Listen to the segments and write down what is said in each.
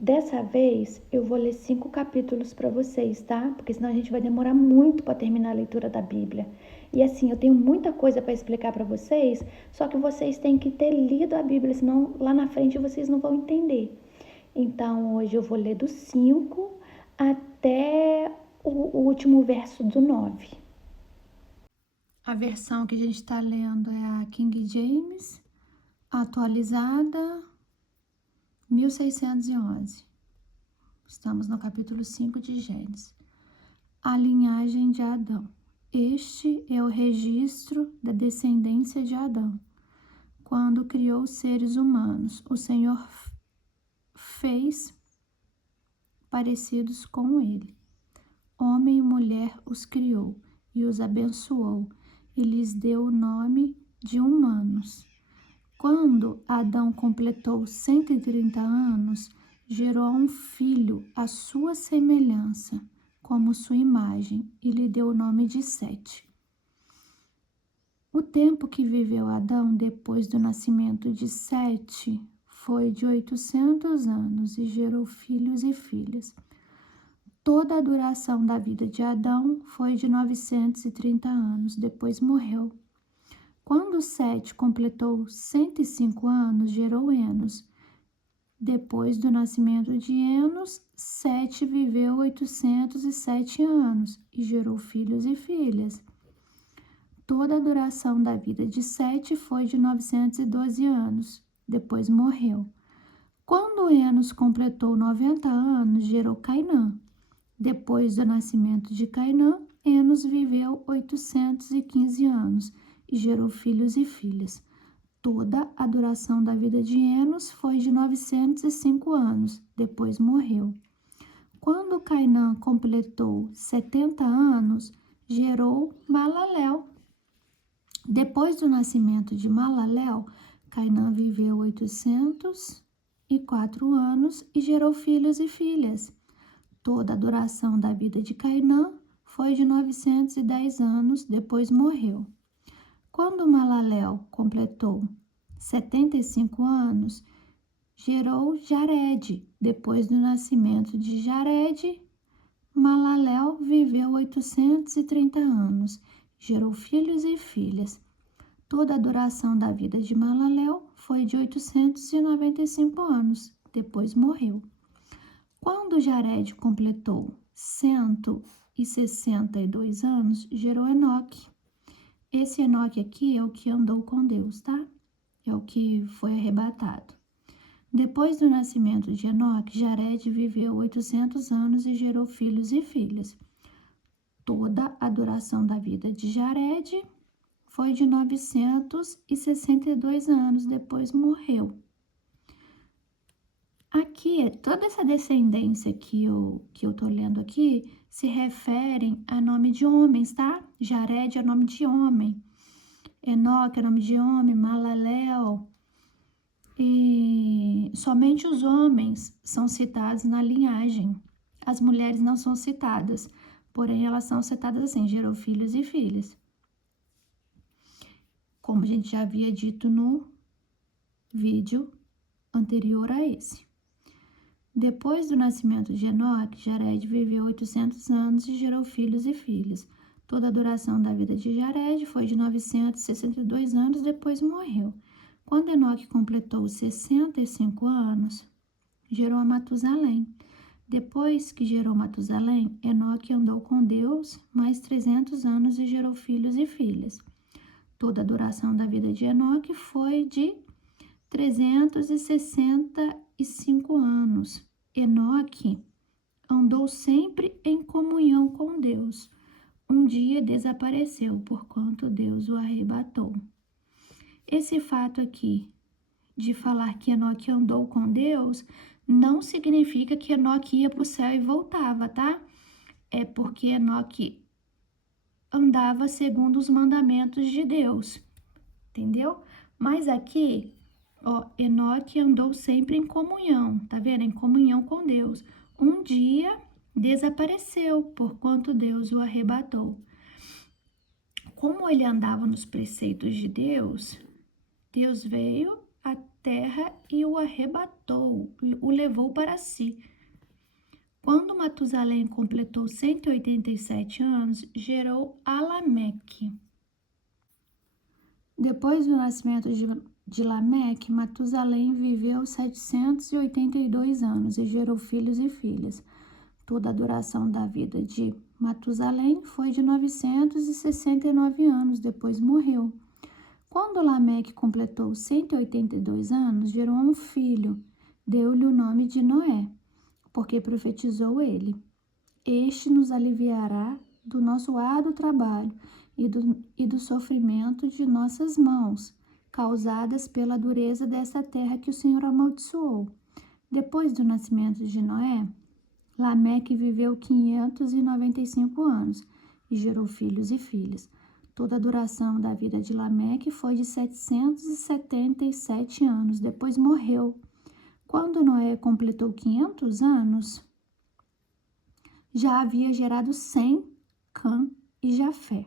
Dessa vez, eu vou ler 5 capítulos para vocês, tá? Porque senão a gente vai demorar muito para terminar a leitura da Bíblia. E assim, eu tenho muita coisa para explicar para vocês, só que vocês têm que ter lido a Bíblia, senão lá na frente vocês não vão entender. Então, hoje eu vou ler do 5 até o último verso do 9. A versão que a gente está lendo é a King James, atualizada 1611. Estamos no capítulo 5 de Gênesis. A linhagem de Adão. Este é o registro da descendência de Adão. Quando criou os seres humanos, o Senhor fez parecidos com ele. Homem e mulher os criou e os abençoou e lhes deu o nome de humanos. Quando Adão completou 130 anos, gerou um filho à sua semelhança, como sua imagem, e lhe deu o nome de Sete. O tempo que viveu Adão depois do nascimento de Sete foi de 800 anos e gerou filhos e filhas. Toda a duração da vida de Adão foi de 930 anos, depois morreu. Quando Sete completou 105 anos, gerou Enos. Depois do nascimento de Enos, Sete viveu 807 anos e gerou filhos e filhas. Toda a duração da vida de Sete foi de 912 anos, depois morreu. Quando Enos completou 90 anos, gerou Cainã. Depois do nascimento de Cainã, Enos viveu 815 anos e gerou filhos e filhas. Toda a duração da vida de Enos foi de 905 anos, depois morreu. Quando Cainã completou 70 anos, gerou Malalel. Depois do nascimento de Malalel, Cainã viveu 804 anos e gerou filhos e filhas. Toda a duração da vida de Cainã foi de 910 anos, depois morreu. Quando Malalel completou 75 anos, gerou Jared. Depois do nascimento de Jared, Malalel viveu 830 anos, gerou filhos e filhas. Toda a duração da vida de Malalel foi de 895 anos, depois morreu. Quando Jared completou 162 anos, gerou Enoque. Esse Enoque aqui é o que andou com Deus, tá? É o que foi arrebatado. Depois do nascimento de Enoque, Jared viveu 800 anos e gerou filhos e filhas. Toda a duração da vida de Jared foi de 962 anos, depois morreu. Aqui, toda essa descendência que eu tô lendo aqui se referem a nome de homens, tá? Jared é nome de homem, Enoque é nome de homem, Malalel. E somente os homens são citados na linhagem. As mulheres não são citadas, porém elas são citadas assim, gerou filhos e filhas. Como a gente já havia dito no vídeo anterior a esse. Depois do nascimento de Enoque, Jared viveu 800 anos e gerou filhos e filhas. Toda a duração da vida de Jared foi de 962 anos, depois morreu. Quando Enoque completou 65 anos, gerou a Matusalém. Depois que gerou Matusalém, Enoque andou com Deus mais 300 anos e gerou filhos e filhas. Toda a duração da vida de Enoque foi de 365 anos. Enoque andou sempre em comunhão com Deus. Um dia desapareceu, porquanto Deus o arrebatou. Esse fato aqui de falar que Enoque andou com Deus não significa que Enoque ia para o céu e voltava, tá? É porque Enoque andava segundo os mandamentos de Deus, entendeu? Mas aqui, ó, Enoque andou sempre em comunhão, tá vendo? Em comunhão com Deus. Um dia desapareceu, porquanto Deus o arrebatou. Como ele andava nos preceitos de Deus, Deus veio à terra e o arrebatou, o levou para si. Quando Matusalém completou 187 anos, gerou a Lameque. Depois do nascimento de Lameque, Matusalém viveu 782 anos e gerou filhos e filhas. Toda a duração da vida de Matusalém foi de 969 anos, depois morreu. Quando Lameque completou 182 anos, gerou um filho, deu-lhe o nome de Noé, porque profetizou ele: Este nos aliviará do nosso árduo trabalho e do sofrimento de nossas mãos, causadas pela dureza dessa terra que o Senhor amaldiçoou. Depois do nascimento de Noé, Lameque viveu 595 anos e gerou filhos e filhas. Toda a duração da vida de Lameque foi de 777 anos, depois morreu. Quando Noé completou 500 anos, já havia gerado Sem, Cã e Jafé.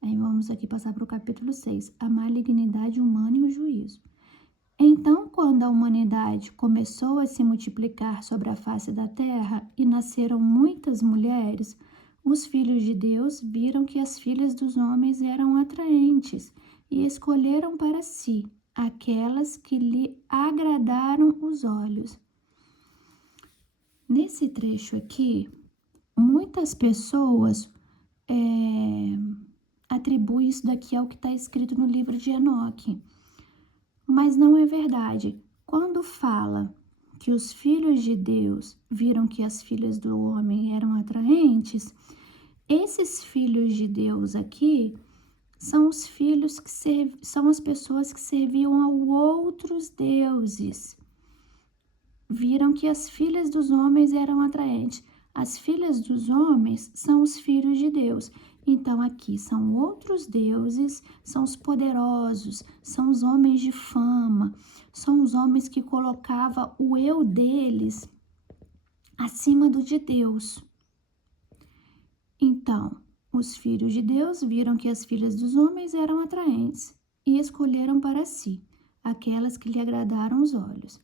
Aí vamos aqui passar para o capítulo 6, a malignidade humana e o juízo. Então, quando a humanidade começou a se multiplicar sobre a face da terra e nasceram muitas mulheres, os filhos de Deus viram que as filhas dos homens eram atraentes e escolheram para si aquelas que lhe agradaram os olhos. Nesse trecho aqui, muitas pessoas atribuem isso daqui ao que está escrito no livro de Enoque. Mas não é verdade. Quando fala que os filhos de Deus viram que as filhas do homem eram atraentes, esses filhos de Deus aqui são os filhos são as pessoas que serviam a outros deuses. Viram que as filhas dos homens eram atraentes. As filhas dos homens são os filhos de Deus. Então, aqui são outros deuses, são os poderosos, são os homens de fama, são os homens que colocavam o eu deles acima do de Deus. Então, os filhos de Deus viram que as filhas dos homens eram atraentes e escolheram para si aquelas que lhe agradaram os olhos.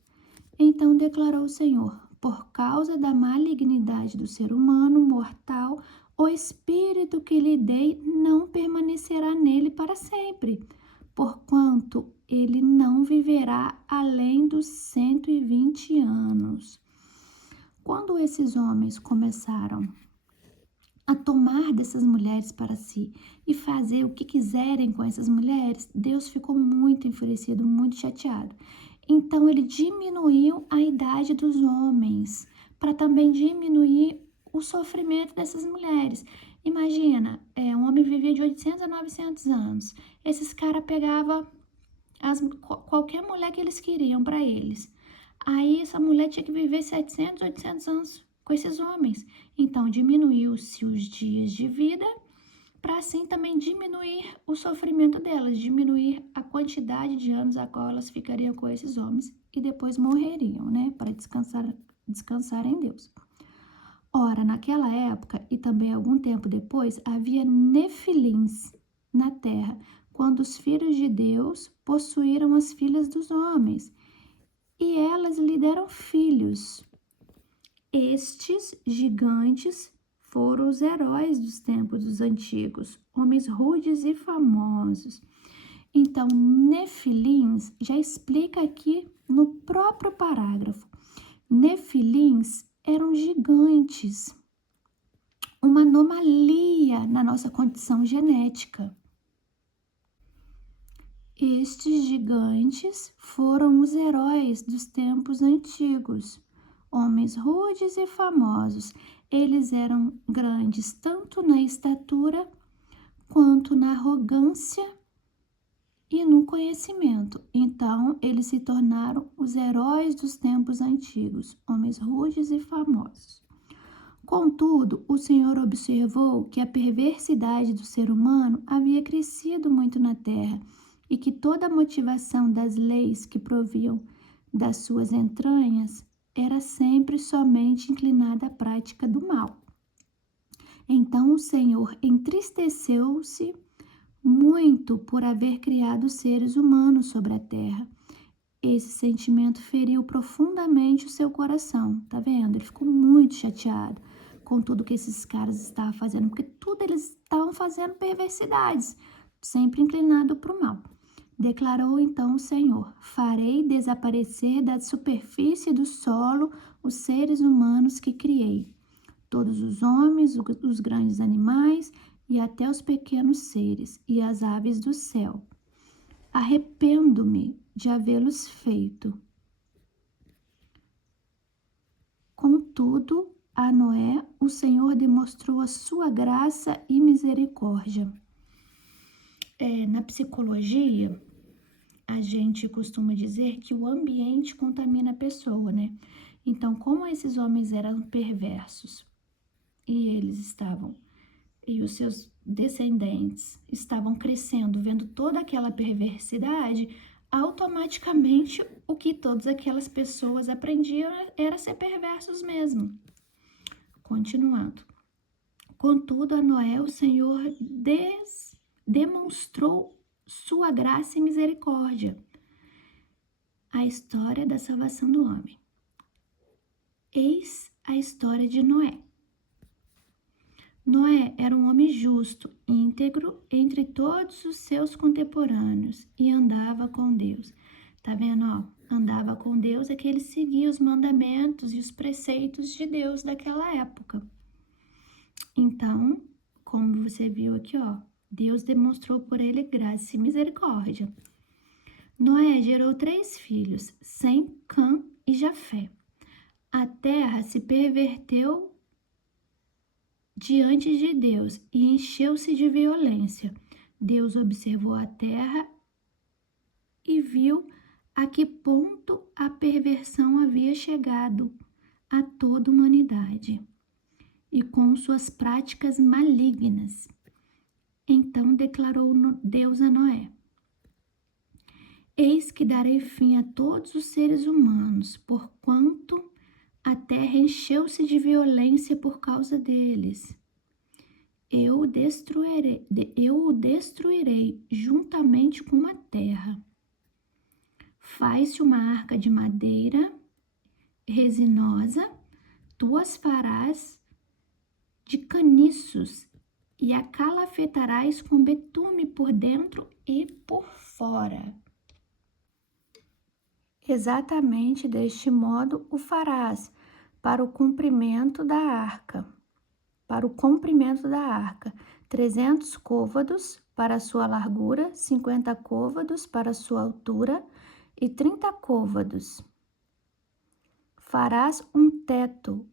Então declarou o Senhor: por causa da malignidade do ser humano mortal, o espírito que lhe dei não permanecerá nele para sempre, porquanto ele não viverá além dos 120 anos. Quando esses homens começaram a tomar dessas mulheres para si e fazer o que quiserem com essas mulheres, Deus ficou muito enfurecido, muito chateado. Então ele diminuiu a idade dos homens para também diminuir o sofrimento dessas mulheres. Imagina, um homem vivia de 800 a 900 anos. Esses caras pegavam qualquer mulher que eles queriam para eles. Aí essa mulher tinha que viver 700, 800 anos com esses homens. Então diminuiu-se os dias de vida para assim também diminuir o sofrimento delas, diminuir a quantidade de anos a qual elas ficariam com esses homens e depois morreriam, né, para descansar em Deus. Ora, naquela época e também algum tempo depois, havia nefilins na terra, quando os filhos de Deus possuíram as filhas dos homens, e elas lhe deram filhos. Estes gigantes foram os heróis dos tempos dos antigos, homens rudes e famosos. Então, nefilins já explica aqui no próprio parágrafo. Nefilins eram gigantes, uma anomalia na nossa condição genética. Estes gigantes foram os heróis dos tempos antigos, homens rudes e famosos. Eles eram grandes tanto na estatura quanto na arrogância e no conhecimento. Então, eles se tornaram os heróis dos tempos antigos, homens rudes e famosos. Contudo, o Senhor observou que a perversidade do ser humano havia crescido muito na terra e que toda a motivação das leis que proviam das suas entranhas era sempre somente inclinada à prática do mal. Então o Senhor entristeceu-se muito por haver criado seres humanos sobre a terra Esse sentimento feriu profundamente o seu coração, tá vendo? Ele ficou muito chateado com tudo que esses caras estavam fazendo, porque tudo eles estavam fazendo perversidades, sempre inclinado para o mal. Declarou então o Senhor: farei desaparecer da superfície do solo os seres humanos que criei, todos os homens, os grandes animais e até os pequenos seres e as aves do céu. Arrependo-me de havê-los feito. Contudo, a Noé, o Senhor demonstrou a sua graça e misericórdia. Na psicologia, a gente costuma dizer que o ambiente contamina a pessoa, né? Então, como esses homens eram perversos e os seus descendentes estavam crescendo, vendo toda aquela perversidade, automaticamente o que todas aquelas pessoas aprendiam era ser perversos mesmo. Continuando. Contudo, a Noé, o Senhor demonstrou sua graça e misericórdia. A história da salvação do homem. Eis a história de Noé. Noé era um homem justo, íntegro entre todos os seus contemporâneos e andava com Deus. Tá vendo, ó? Andava com Deus é que ele seguia os mandamentos e os preceitos de Deus daquela época. Então, como você viu aqui, ó, Deus demonstrou por ele graça e misericórdia. Noé gerou 3 filhos, Sem, Cã e Jafé. A terra se perverteu diante de Deus e encheu-se de violência. Deus observou a terra e viu a que ponto a perversão havia chegado a toda a humanidade e com suas práticas malignas. Então declarou Deus a Noé: eis que darei fim a todos os seres humanos, porquanto a terra encheu-se de violência por causa deles. Eu o destruirei juntamente com a terra. Faz-se uma arca de madeira resinosa, tu as farás de caniços e a calafetarás com betume por dentro e por fora. Exatamente deste modo o farás para o comprimento da arca. 300 côvados para a sua largura, 50 côvados para a sua altura e 30 côvados. Farás um teto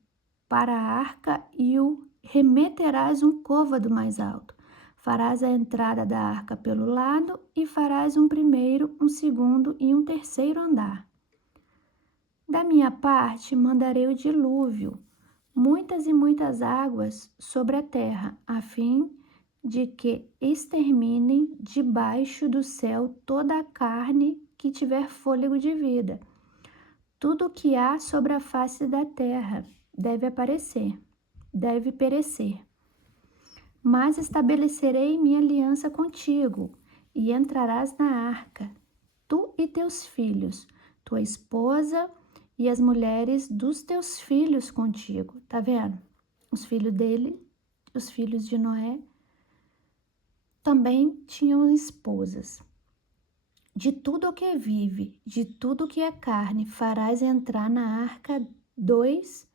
para a arca e o remeterás um côvado mais alto. Farás a entrada da arca pelo lado e farás um primeiro, um segundo e um terceiro andar. Da minha parte, mandarei o dilúvio, muitas e muitas águas sobre a terra, a fim de que exterminem debaixo do céu toda a carne que tiver fôlego de vida. Tudo o que há sobre a face da terra deve perecer. Mas estabelecerei minha aliança contigo, e entrarás na arca, tu e teus filhos, tua esposa e as mulheres dos teus filhos contigo. Tá vendo? Os filhos dele, os filhos de Noé, também tinham esposas. De tudo o que vive, de tudo o que é carne, farás entrar na arca 2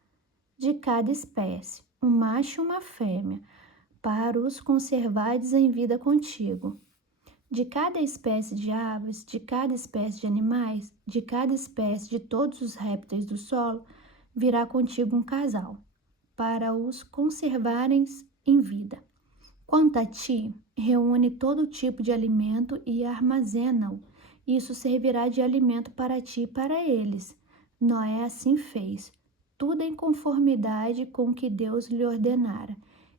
de cada espécie, um macho e uma fêmea, para os conservares em vida contigo. De cada espécie de aves, de cada espécie de animais, de cada espécie de todos os répteis do solo, virá contigo um casal, para os conservarem em vida. Quanto a ti, reúne todo tipo de alimento e armazena-o. Isso servirá de alimento para ti e para eles. Noé assim fez, tudo em conformidade com o que Deus lhe ordenara.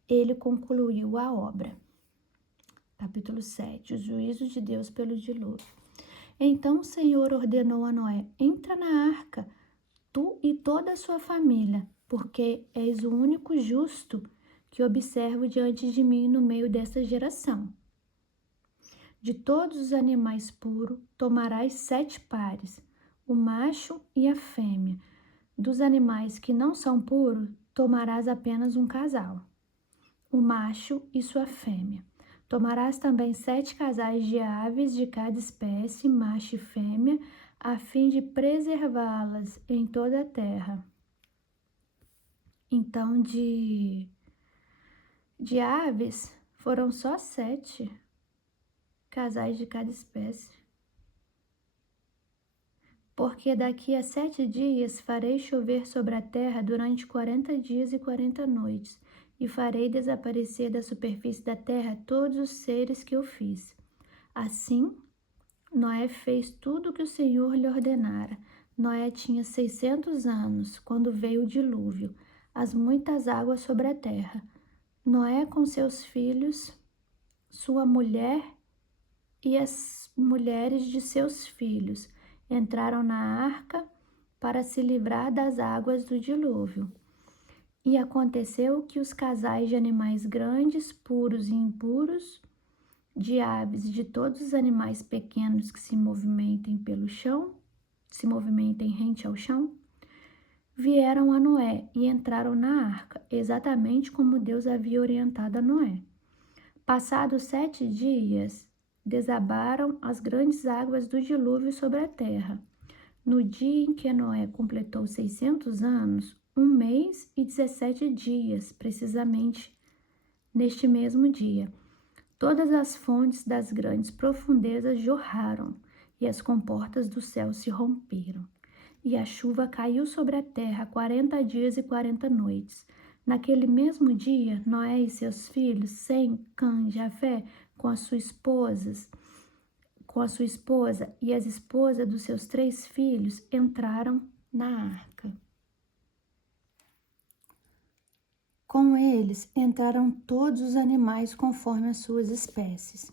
Ele concluiu a obra. Capítulo 7. Os juízos de Deus pelo dilúvio. Então o Senhor ordenou a Noé: entra na arca, tu e toda a sua família, porque és o único justo que observo diante de mim no meio dessa geração. De todos os animais puros tomarás 7 pares, o macho e a fêmea. Dos animais que não são puros, tomarás apenas um casal, o macho e sua fêmea. Tomarás também 7 casais de aves de cada espécie, macho e fêmea, a fim de preservá-las em toda a terra. Então, de aves, foram só 7 casais de cada espécie. Porque daqui a 7 dias farei chover sobre a terra durante 40 dias e 40 noites, e farei desaparecer da superfície da terra todos os seres que eu fiz. Assim, Noé fez tudo o que o Senhor lhe ordenara. Noé tinha 600 anos, quando veio o dilúvio, as muitas águas sobre a terra. Noé com seus filhos, sua mulher e as mulheres de seus filhos entraram na arca para se livrar das águas do dilúvio. E aconteceu que os casais de animais grandes, puros e impuros, de aves e de todos os animais pequenos que se movimentem pelo chão, se movimentem rente ao chão, vieram a Noé e entraram na arca, exatamente como Deus havia orientado a Noé. Passados 7 dias, desabaram as grandes águas do dilúvio sobre a terra. No dia em que Noé completou 600 anos, 1 mês e 17 dias, precisamente neste mesmo dia, todas as fontes das grandes profundezas jorraram e as comportas do céu se romperam. E a chuva caiu sobre a terra 40 dias e 40 noites. Naquele mesmo dia, Noé e seus filhos, Sem, Cã e Jafé, com a sua esposa e as esposas dos seus 3 filhos, entraram na arca. Com eles entraram todos os animais conforme as suas espécies,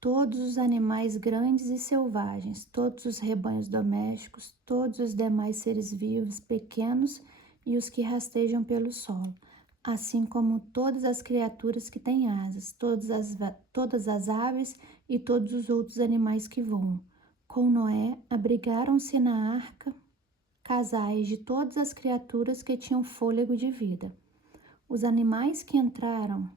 todos os animais grandes e selvagens, todos os rebanhos domésticos, todos os demais seres vivos, pequenos e os que rastejam pelo solo, assim como todas as criaturas que têm asas, todas as aves e todos os outros animais que voam. Com Noé, abrigaram-se na arca casais de todas as criaturas que tinham fôlego de vida. Os animais que entraram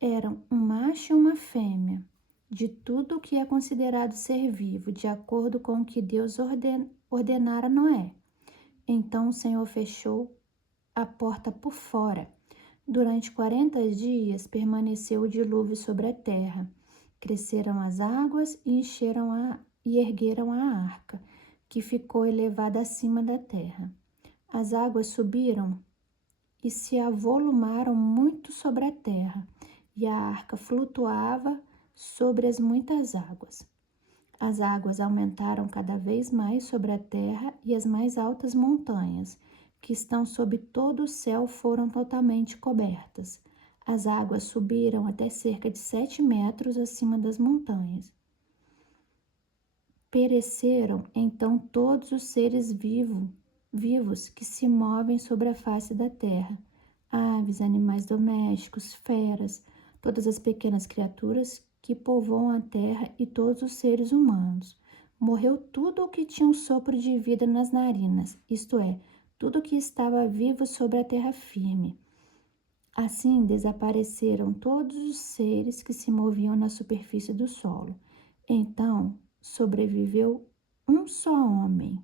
eram um macho e uma fêmea, de tudo o que é considerado ser vivo, de acordo com o que Deus ordenara a Noé. Então o Senhor fechou a porta por fora. Durante 40 dias permaneceu o dilúvio sobre a terra. Cresceram as águas e ergueram a arca, que ficou elevada acima da terra. As águas subiram e se avolumaram muito sobre a terra, e a arca flutuava sobre as muitas águas. As águas aumentaram cada vez mais sobre a terra, e as mais altas montanhas, que estão sob todo o céu, foram totalmente cobertas. As águas subiram até cerca de 7 metros acima das montanhas. Pereceram então todos os seres vivos que se movem sobre a face da terra, aves, animais domésticos, feras, todas as pequenas criaturas que povoam a terra e todos os seres humanos. Morreu tudo o que tinha um sopro de vida nas narinas, isto é, tudo o que estava vivo sobre a terra firme. Assim desapareceram todos os seres que se moviam na superfície do solo. Então sobreviveu um só homem,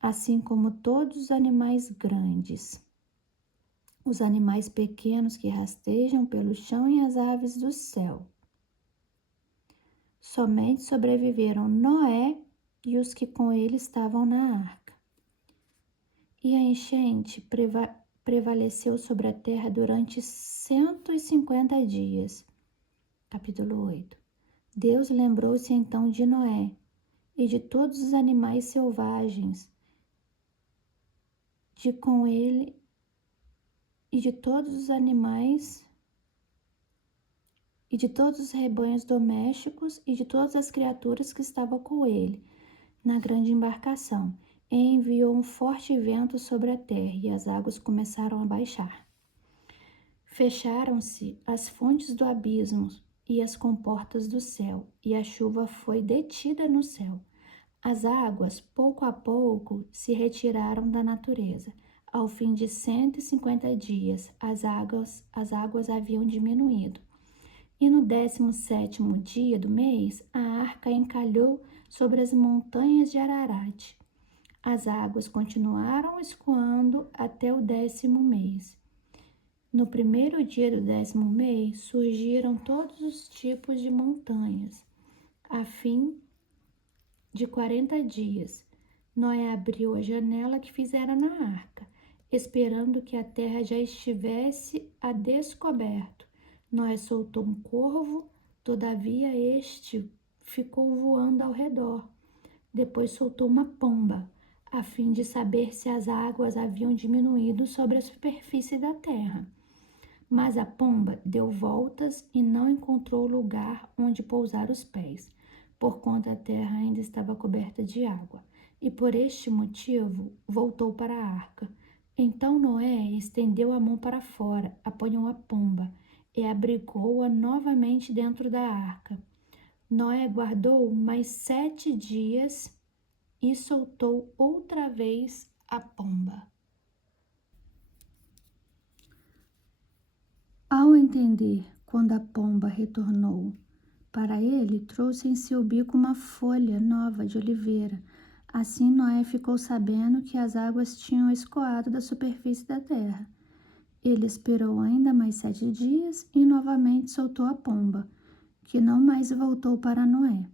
assim como todos os animais grandes, os animais pequenos que rastejam pelo chão e as aves do céu. Somente sobreviveram Noé e os que com ele estavam na arca. E a enchente prevaleceu sobre a terra durante 150 dias. Capítulo 8. Deus lembrou-se então de Noé e de todos os animais selvagens, de com ele e de todos os animais e de todos os rebanhos domésticos e de todas as criaturas que estavam com ele na grande embarcação. E enviou um forte vento sobre a terra e as águas começaram a baixar. Fecharam-se as fontes do abismo e as comportas do céu, e a chuva foi detida no céu. As águas, pouco a pouco, se retiraram da natureza. Ao fim de 150 dias, as águas haviam diminuído. E no 17º dia do mês, a arca encalhou sobre as montanhas de Ararat. As águas continuaram escoando até o 10º mês. No primeiro dia do 10º mês, surgiram todos os tipos de montanhas. A fim de 40 dias, Noé abriu a janela que fizera na arca, esperando que a terra já estivesse a descoberto. Noé soltou um corvo, todavia este ficou voando ao redor. Depois soltou uma pomba, a fim de saber se as águas haviam diminuído sobre a superfície da terra. Mas a pomba deu voltas e não encontrou lugar onde pousar os pés, porquanto a terra ainda estava coberta de água, e por este motivo voltou para a arca. Então Noé estendeu a mão para fora, apanhou a pomba e abrigou-a novamente dentro da arca. Noé guardou mais 7 dias e soltou outra vez a pomba. Ao entender quando a pomba retornou para ele, trouxe em seu bico uma folha nova de oliveira. Assim Noé ficou sabendo que as águas tinham escoado da superfície da terra. Ele esperou ainda mais 7 dias e novamente soltou a pomba, que não mais voltou para Noé.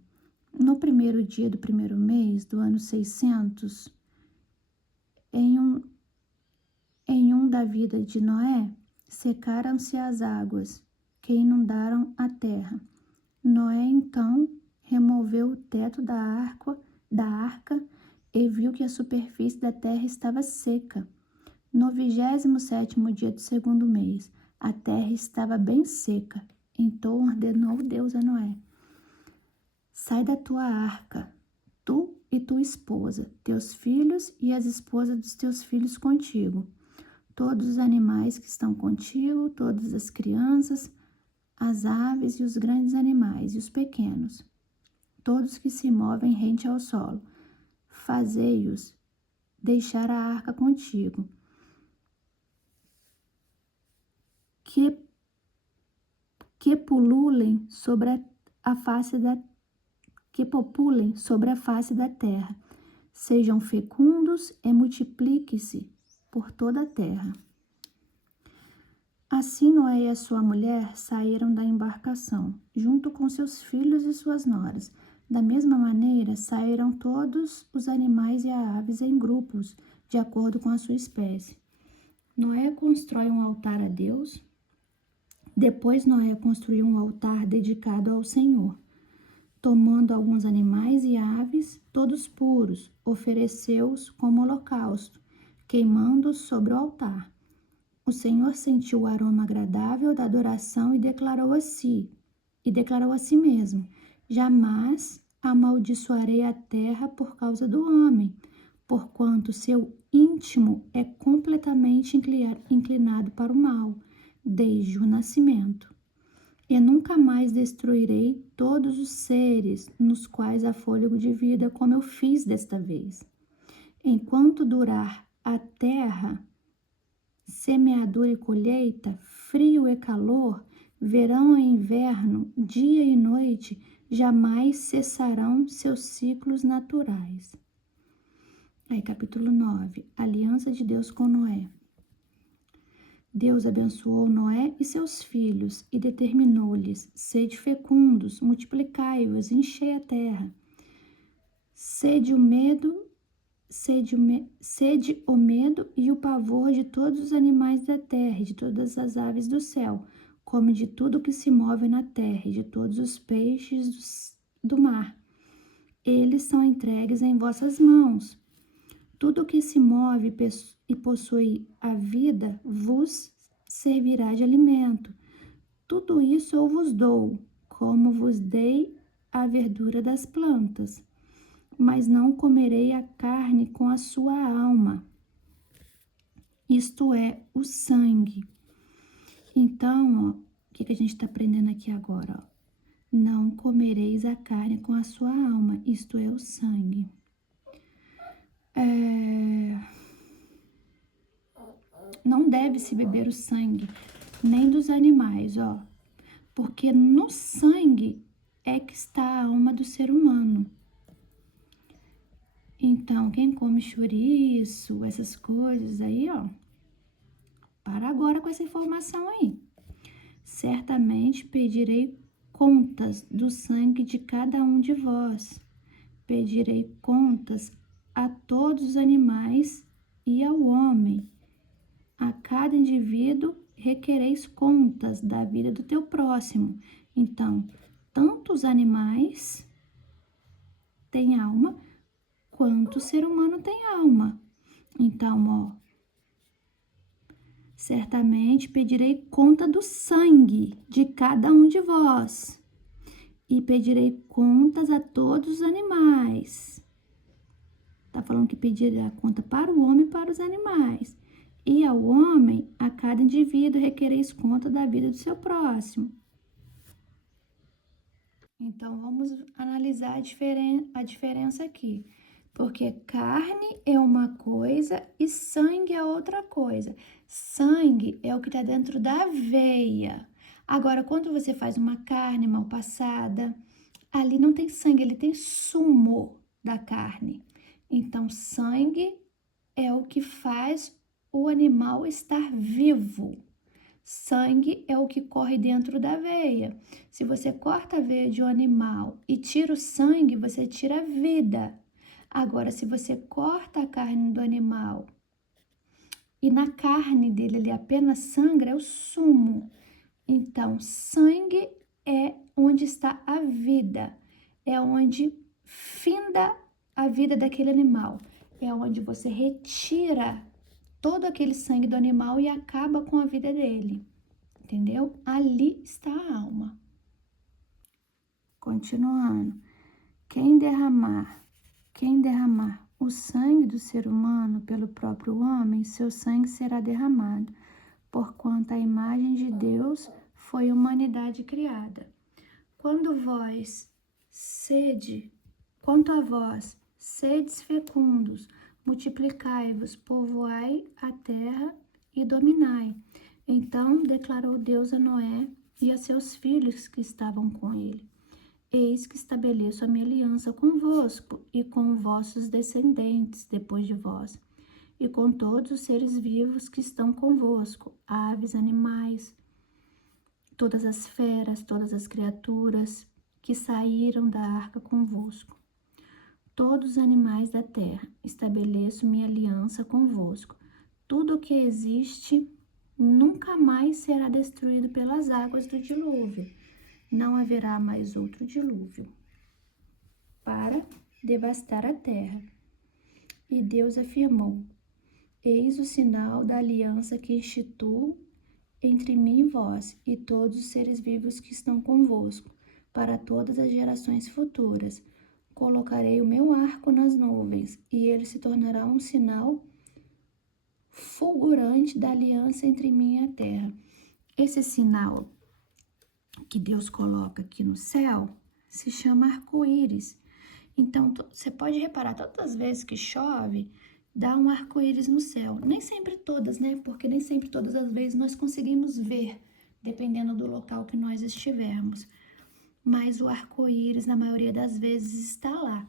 No primeiro dia do primeiro mês do ano 600, em um da vida de Noé, secaram-se as águas que inundaram a terra. Noé então removeu o teto da arca e viu que a superfície da terra estava seca. No 27º dia do segundo mês, a terra estava bem seca. Então ordenou Deus a Noé: sai da tua arca, tu e tua esposa, teus filhos e as esposas dos teus filhos contigo, todos os animais que estão contigo, todas as crianças, as aves e os grandes animais e os pequenos, todos que se movem rente ao solo. Fazei-os deixar a arca contigo, que populem sobre a face da terra, sejam fecundos e multipliquem-se por toda a terra. Assim Noé e a sua mulher saíram da embarcação, junto com seus filhos e suas noras. Da mesma maneira, saíram todos os animais e aves em grupos, de acordo com a sua espécie. Noé constrói um altar a Deus. Depois Noé construiu um altar dedicado ao Senhor. Tomando alguns animais e aves, todos puros, ofereceu-os como holocausto, queimando-os sobre o altar. O Senhor sentiu o aroma agradável da adoração e declarou a si mesmo: jamais amaldiçoarei a terra por causa do homem, porquanto seu íntimo é completamente inclinado para o mal, desde o nascimento. E nunca mais destruirei todos os seres nos quais há fôlego de vida, como eu fiz desta vez. Enquanto durar a terra, semeadura e colheita, frio e calor, verão e inverno, dia e noite, jamais cessarão seus ciclos naturais. Aí, capítulo 9, Aliança de Deus com Noé. Deus abençoou Noé e seus filhos e determinou-lhes: sede fecundos, multiplicai-vos, enchei a terra. Sede o medo e o pavor de todos os animais da terra e de todas as aves do céu, como de tudo que se move na terra e de todos os peixes do mar. Eles são entregues em vossas mãos. Tudo que se move e possui a vida vos servirá de alimento. Tudo isso eu vos dou, como vos dei a verdura das plantas. Mas não comerei a carne com a sua alma, isto é, o sangue. Então, o que a gente está aprendendo aqui agora? Não comereis a carne com a sua alma, isto é, o sangue. Não deve-se beber o sangue, nem dos animais, ó. Porque no sangue é que está a alma do ser humano. Então, quem come chouriço, essas coisas aí, ó, para agora com essa informação aí. Certamente pedirei contas do sangue de cada um de vós. Pedirei contas a todos os animais e ao homem. A cada indivíduo requereis contas da vida do teu próximo. Então, tanto os animais têm alma, quanto o ser humano tem alma. Então, ó, certamente pedirei conta do sangue de cada um de vós, e pedirei contas a todos os animais. Tá falando que pedirá conta para o homem e para os animais. E ao homem, a cada indivíduo, requereis conta da vida do seu próximo. Então, vamos analisar a diferença aqui. Porque carne é uma coisa e sangue é outra coisa. Sangue é o que está dentro da veia. Agora, quando você faz uma carne mal passada, ali não tem sangue, ele tem sumo da carne. Então, sangue é o que faz o animal estar vivo. Sangue é o que corre dentro da veia. Se você corta a veia de um animal e tira o sangue, você tira a vida. Agora, se você corta a carne do animal e na carne dele ele apenas sangra, é o sumo. Então, sangue é onde está a vida, é onde finda a vida daquele animal, é onde você retira todo aquele sangue do animal e acaba com a vida dele, entendeu? Ali está a alma. Continuando, quem derramar o sangue do ser humano pelo próprio homem, seu sangue será derramado, porquanto a imagem de Deus foi a humanidade criada. Quanto a vós, sedes fecundos, multiplicai-vos, povoai a terra e dominai. Então declarou Deus a Noé e a seus filhos que estavam com ele: Eis que estabeleço a minha aliança convosco e com vossos descendentes depois de vós, e com todos os seres vivos que estão convosco, aves, animais, todas as feras, todas as criaturas que saíram da arca convosco. Todos os animais da terra, estabeleço minha aliança convosco. Tudo o que existe nunca mais será destruído pelas águas do dilúvio. Não haverá mais outro dilúvio para devastar a terra. E Deus afirmou: Eis o sinal da aliança que instituo entre mim e vós e todos os seres vivos que estão convosco, para todas as gerações futuras. Colocarei o meu arco nas nuvens, e ele se tornará um sinal fulgurante da aliança entre mim e a terra. Esse sinal que Deus coloca aqui no céu se chama arco-íris. Então, você pode reparar, todas as vezes que chove, dá um arco-íris no céu. Nem sempre todas, né? Porque nem sempre todas as vezes nós conseguimos ver, dependendo do local que nós estivermos. Mas o arco-íris, na maioria das vezes, está lá.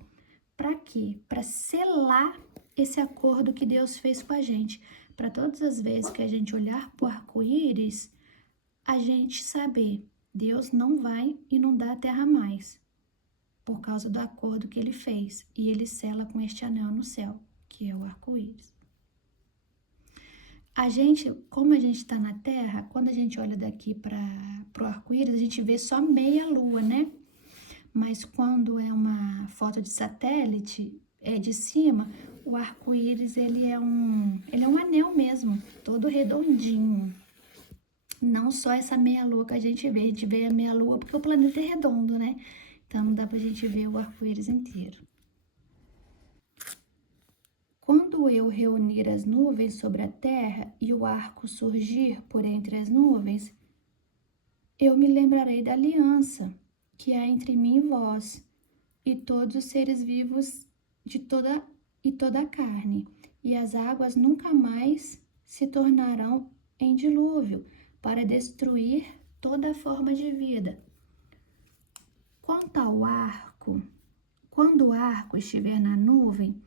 Para quê? Para selar esse acordo que Deus fez com a gente. Para todas as vezes que a gente olhar para o arco-íris, a gente saber, Deus não vai inundar a terra mais, por causa do acordo que ele fez. E ele sela com este anel no céu, que é o arco-íris. A gente, como a gente está na Terra, quando a gente olha daqui para o arco-íris, a gente vê só meia lua, né? Mas quando é uma foto de satélite, de cima, o arco-íris ele é um anel mesmo, todo redondinho. Não só essa meia lua que a gente vê a meia lua porque o planeta é redondo, né? Então não dá pra gente ver o arco-íris inteiro. Quando eu reunir as nuvens sobre a terra e o arco surgir por entre as nuvens, eu me lembrarei da aliança que há entre mim e vós, e todos os seres vivos de toda e toda a carne, e as águas nunca mais se tornarão em dilúvio, para destruir toda forma de vida. Quanto ao arco, quando o arco estiver na nuvem,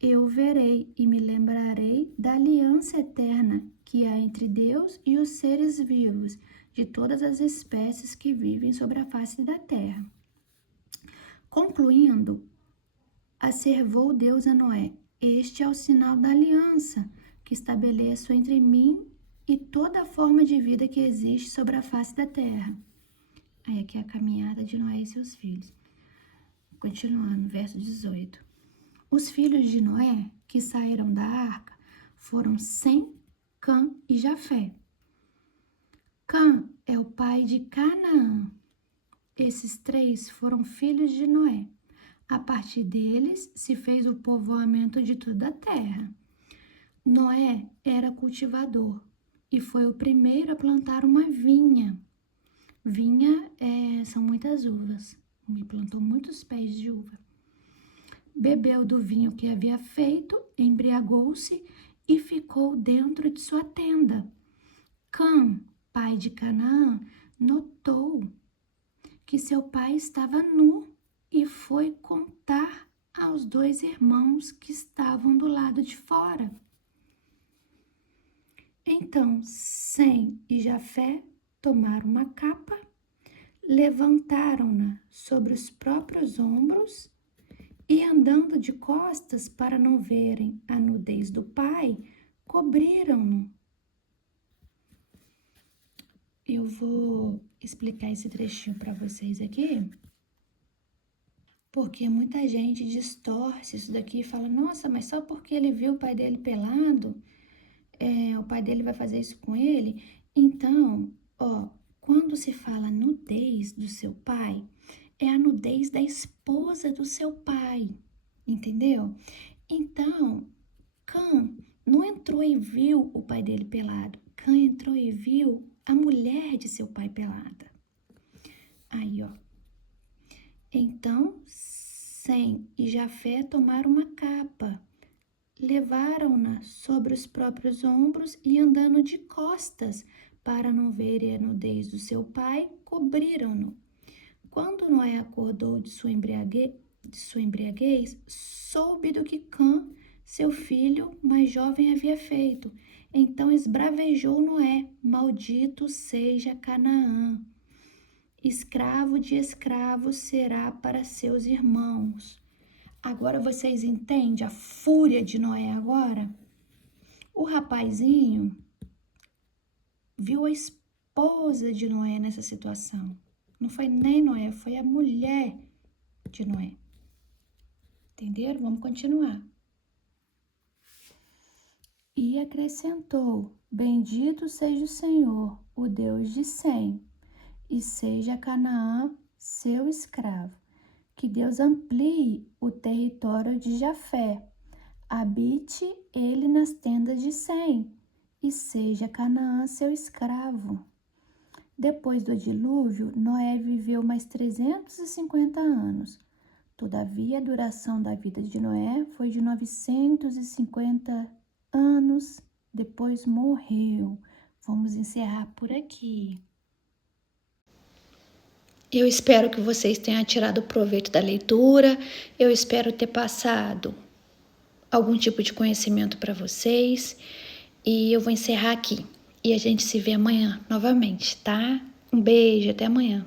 eu verei e me lembrarei da aliança eterna que há entre Deus e os seres vivos, de todas as espécies que vivem sobre a face da terra. Concluindo, asservou Deus a Noé: este é o sinal da aliança que estabeleço entre mim e toda forma de vida que existe sobre a face da terra. Aí aqui é a caminhada de Noé e seus filhos. Continuando, verso 18. Os filhos de Noé que saíram da arca foram Sem, Cã e Jafé. Cã é o pai de Canaã. Esses três foram filhos de Noé. A partir deles se fez o povoamento de toda a terra. Noé era cultivador e foi o primeiro a plantar uma vinha. Vinha são muitas uvas. Ele plantou muitos pés de uva. Bebeu do vinho que havia feito, embriagou-se e ficou dentro de sua tenda. Cã, pai de Canaã, notou que seu pai estava nu e foi contar aos dois irmãos que estavam do lado de fora. Então, Sem e Jafé tomaram uma capa, levantaram-na sobre os próprios ombros e, andando de costas para não verem a nudez do pai, cobriram-no. Eu vou explicar esse trechinho para vocês aqui, porque muita gente distorce isso daqui e fala: nossa, mas só porque ele viu o pai dele pelado, o pai dele vai fazer isso com ele? Então, quando se fala nudez do seu pai, é a nudez da esposa do seu pai, entendeu? Então, Cã não entrou e viu o pai dele pelado. Cã entrou e viu a mulher de seu pai pelada. Aí, Então, Sem e Jafé tomaram uma capa, levaram-na sobre os próprios ombros e, andando de costas para não verem a nudez do seu pai, cobriram-no. Quando Noé acordou de sua embriaguez, soube do que Cã, seu filho mais jovem, havia feito. Então esbravejou Noé: maldito seja Canaã. Escravo de escravos será para seus irmãos. Agora vocês entendem a fúria de Noé agora? O rapazinho viu a esposa de Noé nessa situação. Não foi nem Noé, foi a mulher de Noé. Entenderam? Vamos continuar. E acrescentou: bendito seja o Senhor, o Deus de Sem, e seja Canaã seu escravo. Que Deus amplie o território de Jafé. Habite ele nas tendas de Sem, e seja Canaã seu escravo. Depois do dilúvio, Noé viveu mais 350 anos. Todavia, a duração da vida de Noé foi de 950 anos. Depois morreu. Vamos encerrar por aqui. Eu espero que vocês tenham tirado proveito da leitura. Eu espero ter passado algum tipo de conhecimento para vocês. E eu vou encerrar aqui. E a gente se vê amanhã novamente, tá? Um beijo, até amanhã.